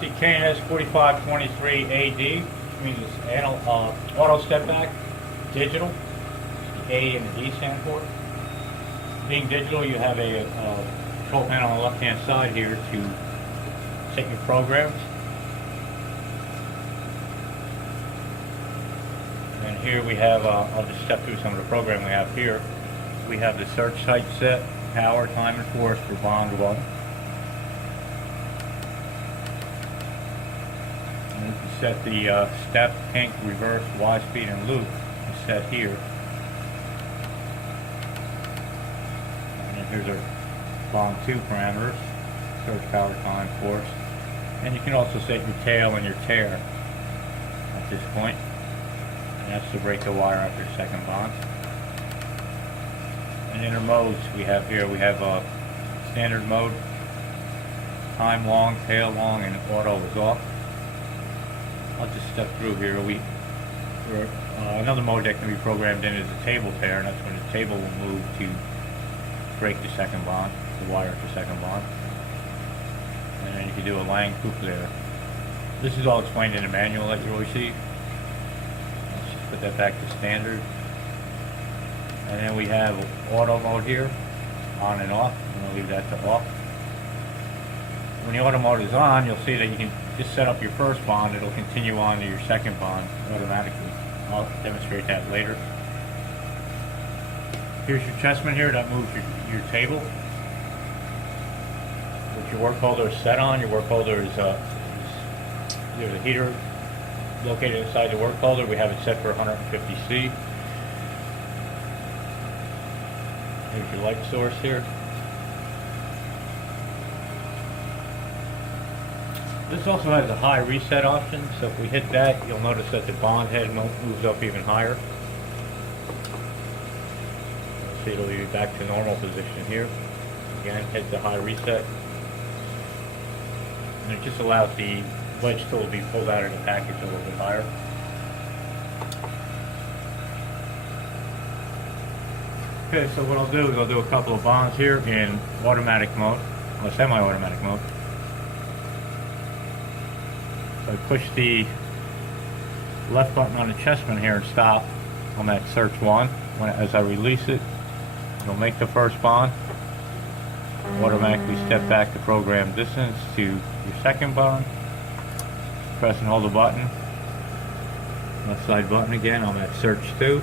See KNS 4523AD means it's auto step back, digital. The A and the D stand for. Being digital, you have a control panel on the left hand side here to set your programs. And here we have, I'll just step through some of the program we have here. We have the search site set, power, time, and force for bond 1. And you can set the step, kink, reverse, Y speed, and loop is set here. And then here's our bond 2 parameters, search, power, time, force. And you can also set your tail and your tear at this point. And that's to break the wire after the second bond. And inner modes we have here, we have standard mode, time long, tail long, and auto is off. I'll just step through here. Another mode that can be programmed in is the table tear, and that's when the table will move to break the second bond, the wire at the second bond. And then you can do a Lang coupe there. This is all explained in the manual that you always see. Let's just put that back to standard. And then we have auto mode here, on and off. I'm going to leave that to off. When the auto mode is on, you'll see that you can just set up your first bond. It'll continue on to your second bond automatically. I'll demonstrate that later. Here's your chessman here that moves your table. With your work holder is set on, your work holder is there's a heater located inside the work holder. We have it set for 150C. Here's your light source here. This also has a high reset option, so if we hit that, you'll notice that the bond head moves up even higher. See, it'll be back to normal position here. Again, hit the high reset. And it just allows the wedge tool to be pulled out of the package a little bit higher. Okay, so what I'll do is I'll do a couple of bonds here in automatic mode, or semi-automatic mode. So I push the left button on the chessman here and stop. I'm at search 1. As I release it, it'll make the first bond. Automatically step back the program distance to your second bond. Press and hold the button. Left side button again, I'm at search 2.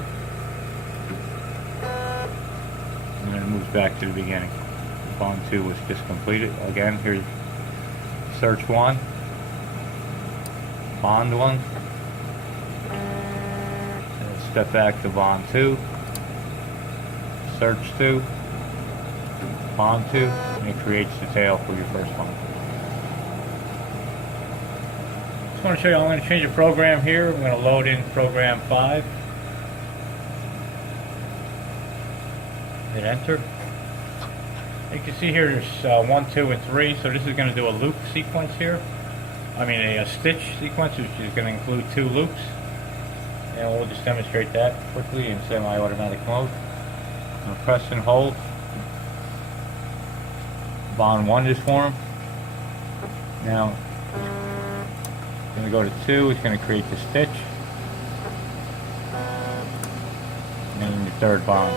And then it moves back to the beginning. Bond 2 was just completed. Again, here's search 1. Bond 1. And step back to bond 2. Search 2. Bond 2. And it creates the tail for your first bond. Just want to show you, I'm going to change the program here. I'm going to load in program 5. Hit enter. You can see here there's 1, 2, and 3. So this is going to do a loop sequence here. I mean a stitch sequence, which is going to include 2 loops. And we'll just demonstrate that quickly in semi-automatic mode. I'm going to press and hold. Bond 1 is formed. Now, I'm going to go to 2. It's going to create the stitch. And then the third bond.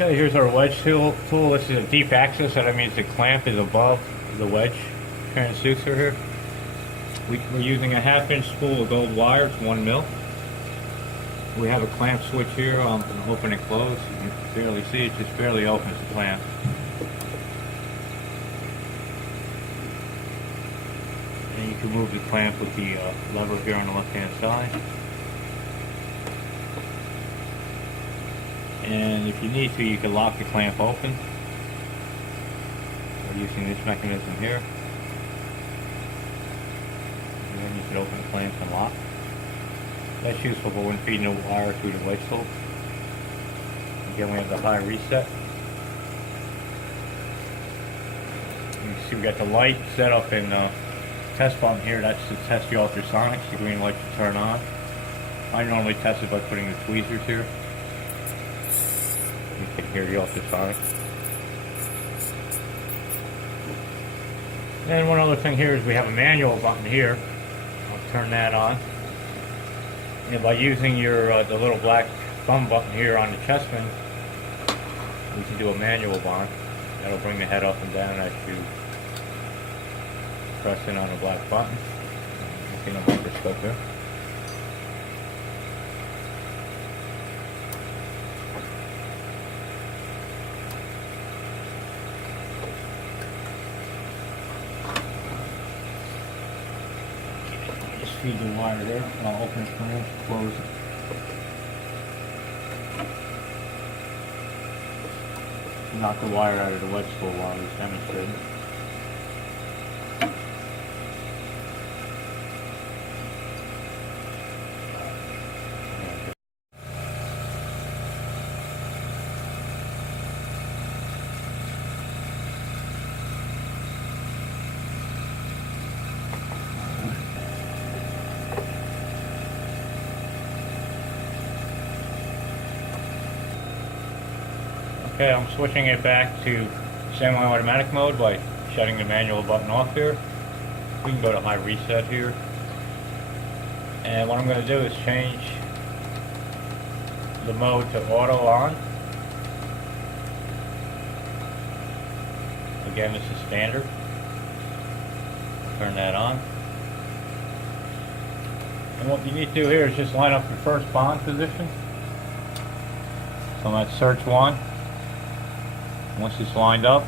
Okay, here's our wedge tool. This is a deep axis, so that means the clamp is above the wedge transducer here. We're using a 1/2 inch spool of gold wire, it's 1 mil. We have a clamp switch here, open and close. You can barely see it, just barely opens the clamp. And you can move the clamp with the lever here on the left hand side. And if you need to, you can lock the clamp open. We're using this mechanism here. should open the clamps and lock. That's useful for when feeding the wire through the wedge slope. Again, we have the high reset. You can see we got the light set up in test button here. That's to test the ultrasonics. The green light should turn on. I normally test it by putting the tweezers here. You can hear the ultrasonics. And one other thing here is we have a manual button here. I'll turn that on. And by using your the little black thumb button here on the chest pin, we can do a manual bond. That'll bring the head up and down as you press in on the black button. You see the microscope there. Just feed the wire there. I'll open it from here, close it. Knock the wire out of the wedge spool while he's demonstrating. Okay, I'm switching it back to semi-automatic mode by shutting the manual button off here. We can go to high reset here. And what I'm going to do is change the mode to auto on. Again, this is standard. Turn that on. And what you need to do here is just line up your first bond position. So that's search 1. Once it's lined up,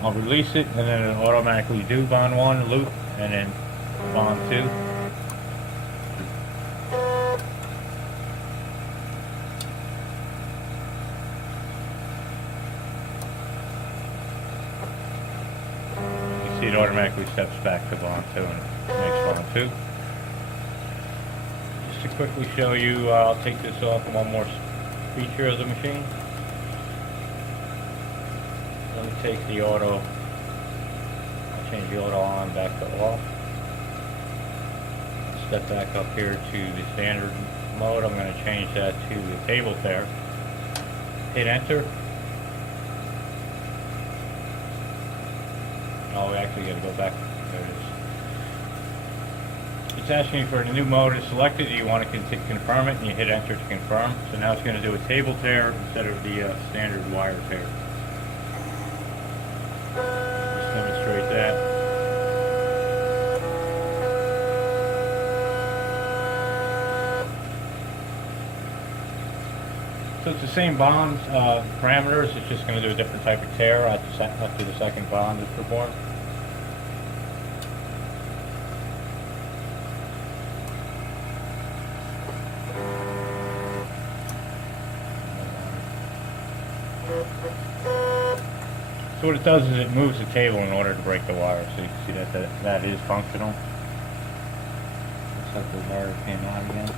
I'll release it, and then it'll automatically do bond 1 loop, and then bond 2. You see it automatically steps back to bond 2 and makes bond 2. Just to quickly show you, I'll take this off one more feature of the machine. Let me take the auto, I'll change the auto on back to off. Step back up here to the standard mode. I'm going to change that to the table tear. Hit enter. Oh, we actually got to go back. There it is. It's asking you for a new mode is selected. You want to confirm it, and you hit enter to confirm. So now it's going to do a table tear instead of the standard wire tear. Just demonstrate that. So it's the same bond parameters, it's just going to do a different type of tear after the second bond is performed. So what it does is it moves the table in order to break the wire. So you can see that is functional. Looks like the wire came on again.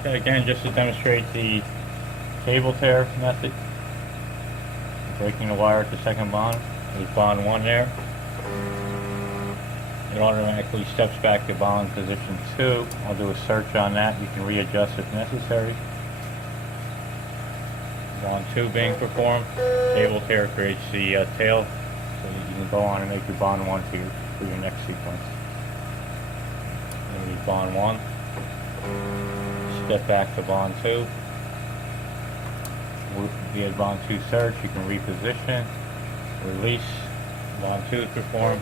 Okay, again, just to demonstrate the cable tear method, breaking the wire at the second bond. There's bond 1 there. It automatically steps back to bond position 2. I'll do a search on that. You can readjust if necessary. Bond 2 being performed. Cable tear creates the tail so that you can go on and make your bond 1 for your next sequence. There's bond 1. Step back to bond 2. Via bond 2 search, you can reposition, release, bond 2 is performed.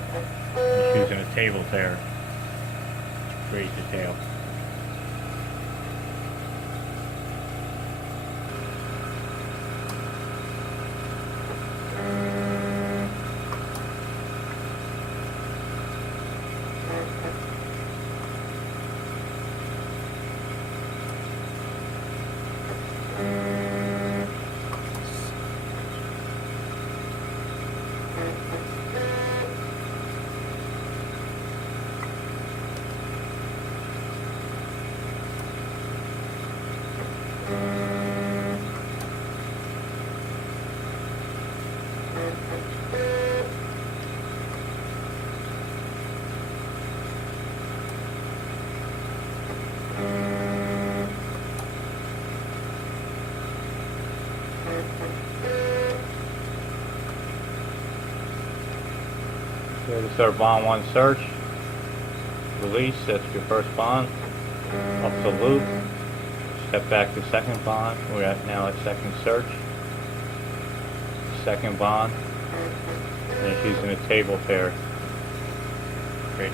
Just using a table tear to create the tail. Okay, this is our bond 1 search. Release, that's your first bond. Up the loop. Step back to second bond. We're now at second search. Second bond. And it's using a table pair. Great.